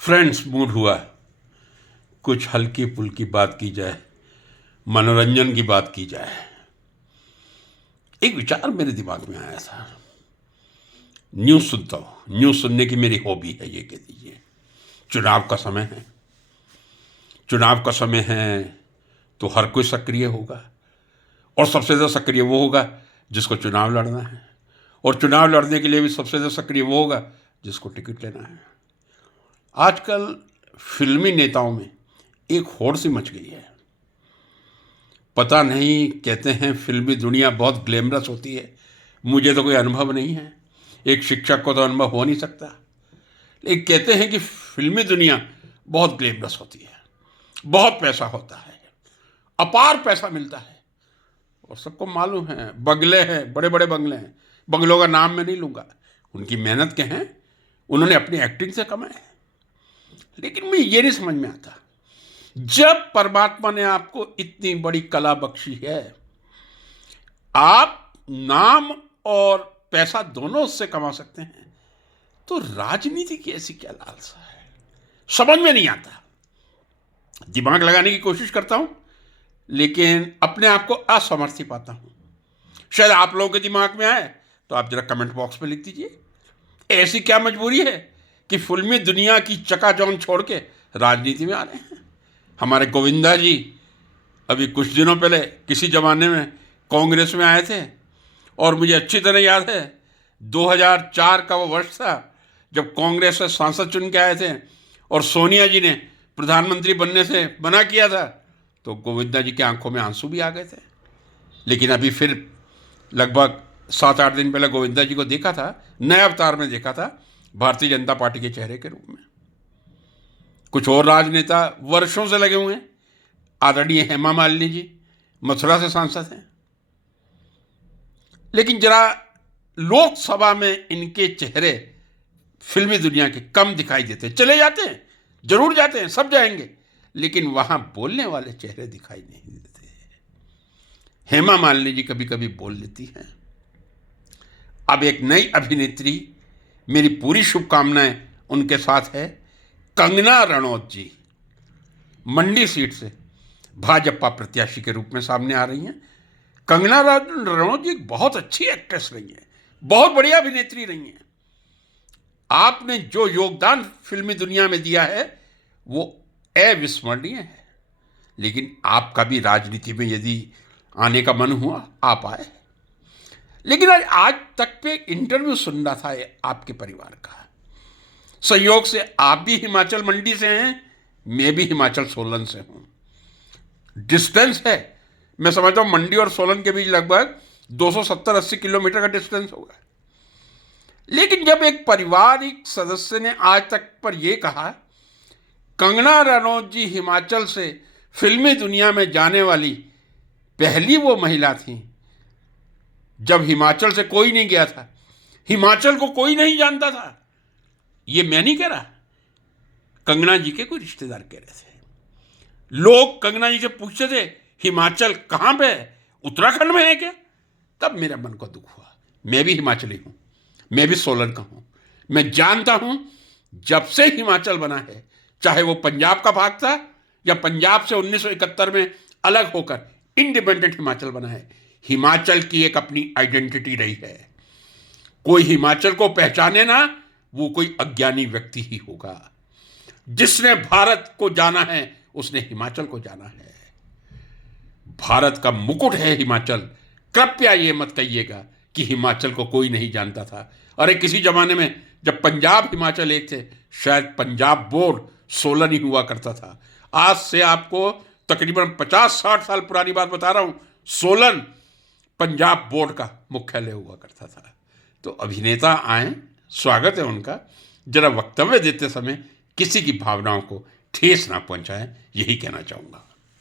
Friends, mood हुआ कुछ हल्की फुल्की बात की जाए, मनोरंजन की बात की जाए। एक विचार मेरे दिमाग में आया था। न्यूज़ सुनता हूँ, न्यूज़ सुनने की मेरी हॉबी है, ये कह दीजिए। चुनाव का समय है, चुनाव का समय है तो हर कोई सक्रिय होगा, और सबसे ज़्यादा सक्रिय वो होगा जिसको चुनाव लड़ना है, और चुनाव लड़ने के लिए भी सबसे ज़्यादा सक्रिय वो होगा जिसको टिकट लेना है। आजकल फिल्मी नेताओं में एक होड़ सी मच गई है। पता नहीं, कहते हैं फिल्मी दुनिया बहुत ग्लैमरस होती है। मुझे तो कोई अनुभव नहीं है, एक शिक्षक को तो अनुभव हो नहीं सकता, लेकिन कहते हैं कि फिल्मी दुनिया बहुत ग्लैमरस होती है, बहुत पैसा होता है, अपार पैसा मिलता है। और सबको मालूम है, बंगले हैं, बड़े बड़े बंगले हैं। बंगलों का नाम मैं नहीं लूँगा, उनकी मेहनत के हैं, उन्होंने अपनी एक्टिंग से कमाए। लेकिन मुझे ये नहीं समझ में आता, जब परमात्मा ने आपको इतनी बड़ी कला बख्शी है, आप नाम और पैसा दोनों उससे कमा सकते हैं, तो राजनीति की ऐसी क्या लालसा है, समझ में नहीं आता। दिमाग लगाने की कोशिश करता हूं, लेकिन अपने आप को असमर्थ पाता हूं। शायद आप लोगों के दिमाग में आए तो आप जरा कमेंट बॉक्स में लिख दीजिए, ऐसी क्या मजबूरी है कि फिल्मी दुनिया की चकाचौंध छोड़ के राजनीति में आ रहे हैं। हमारे गोविंदा जी अभी कुछ दिनों पहले किसी ज़माने में कांग्रेस में आए थे, और मुझे अच्छी तरह याद है 2004 का वो वर्ष था जब कांग्रेस से सांसद चुन के आए थे और सोनिया जी ने प्रधानमंत्री बनने से मना किया था, तो गोविंदा जी की आंखों में आंसू भी आ गए थे। लेकिन अभी फिर लगभग 7-8 दिन पहले गोविंदा जी को देखा था, नए अवतार में देखा था, भारतीय जनता पार्टी के चेहरे के रूप में। कुछ और राजनेता वर्षों से लगे हुए हैं। आदरणीय हेमा मालिनी जी मथुरा से सांसद हैं, लेकिन जरा लोकसभा में इनके चेहरे फिल्मी दुनिया के कम दिखाई देते। चले जाते हैं, जरूर जाते हैं, सब जाएंगे, लेकिन वहां बोलने वाले चेहरे दिखाई नहीं देते। हेमा मालिनी जी कभी कभी बोल लेती हैं। अब एक नई अभिनेत्री, मेरी पूरी शुभकामनाएं उनके साथ है, कंगना रनौत जी मंडी सीट से भाजपा प्रत्याशी के रूप में सामने आ रही हैं। कंगना रनौत जी बहुत अच्छी एक्ट्रेस रही हैं, बहुत बढ़िया अभिनेत्री रही हैं। आपने जो योगदान फिल्मी दुनिया में दिया है वो अविस्मरणीय है। लेकिन आपका भी राजनीति में यदि आने का मन हुआ, आप आए। लेकिन आज तक पे इंटरव्यू सुन रहा था आपके परिवार का, संयोग से आप भी हिमाचल मंडी से हैं, मैं भी हिमाचल सोलन से हूं। डिस्टेंस है, मैं समझता हूं मंडी और सोलन के बीच लगभग 270-80 किलोमीटर का डिस्टेंस होगा। लेकिन जब एक पारिवारिक सदस्य ने आज तक पर यह कहा, कंगना रनौत जी हिमाचल से फिल्मी दुनिया में जाने वाली पहली वो महिला थी, जब हिमाचल से कोई नहीं गया था, हिमाचल को कोई नहीं जानता था। ये मैं नहीं कह रहा, कंगना जी के कोई रिश्तेदार कह रहे थे। लोग कंगना जी से पूछते थे हिमाचल कहां पे है, उत्तराखंड में है क्या? तब मेरा मन को दुख हुआ। मैं भी हिमाचली हूं, मैं भी सोलन का हूं, मैं जानता हूं जब से हिमाचल बना है, चाहे वो पंजाब का भाग था या पंजाब से 1971 में अलग होकर इंडिपेंडेंट हिमाचल बना है, हिमाचल की एक अपनी आइडेंटिटी रही है। कोई हिमाचल को पहचाने ना, वो कोई अज्ञानी व्यक्ति ही होगा। जिसने भारत को जाना है उसने हिमाचल को जाना है। भारत का मुकुट है हिमाचल। कृपया ये मत कहिएगा कि हिमाचल को कोई नहीं जानता था। अरे किसी जमाने में जब पंजाब हिमाचल एक थे, शायद पंजाब बोर्ड सोलन ही हुआ करता था। आज से आपको तकरीबन 50-60 साल पुरानी बात बता रहा हूं, सोलन पंजाब बोर्ड का मुख्यालय हुआ करता था। तो अभिनेता आए, स्वागत है उनका, जरा वक्तव्य देते समय किसी की भावनाओं को ठेस ना पहुंचाएं, यही कहना चाहूंगा।